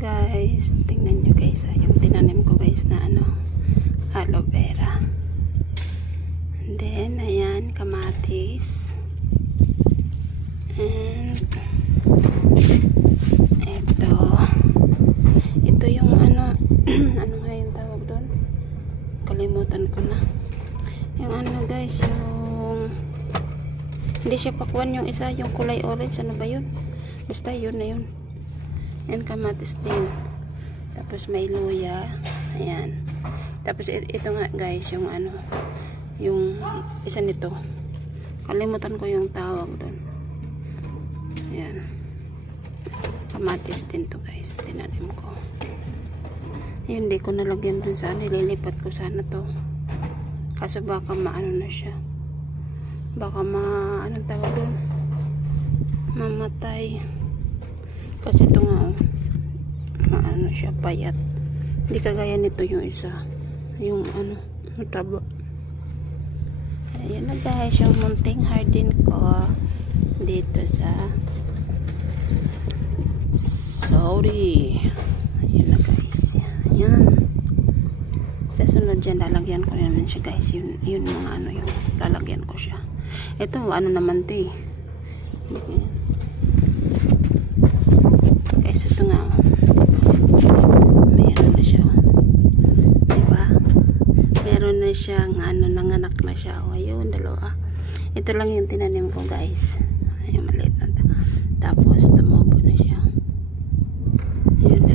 guys, tingnan nyo guys, ah, yung tinanim ko guys na ano, aloe vera. And then, ayan, kamatis. And, ito, ito yung ano, ano nga yung tawag doon? Kalimutan ko na. Yung ano guys, yung, hindi siya pakwan yung isa, yung kulay orange, ano ba yun? Basta yun na yun. Yan kamatis din. Tapos may luya. Ayan. Tapos ito nga guys, yung ano, yung isa nito. Kalimutan ko yung tawag doon. Ayan. Kamatis din to guys. Tinanim ko. Ayun, hindi ko nalagyan dun sa nililipat ko sana to. Kaso baka maano na siya. Baka ma, anong tawag doon? Mamatay. Kasi ito nga, oh, maano siya, payat. Hindi kagaya nito yung isa. Yung ano, mataba. Ayan na guys, yung munting hardin ko dito sa Saudi. Ayan na guys. Ayan. Sa sunod dyan, lalagyan ko naman siya guys. Yun, yun mga ano yung lalagyan ko siya. Ito, ano naman to eh. Guys, ito nga. oh. Mayroon na siya. oh. Diba? Meron na siyang ano, nanganak na siya. O, ayun, dalawa. Ito lang yung tinanim ko, guys. Ayun, maliit na. Tapos, tumubo na siya. Ayun.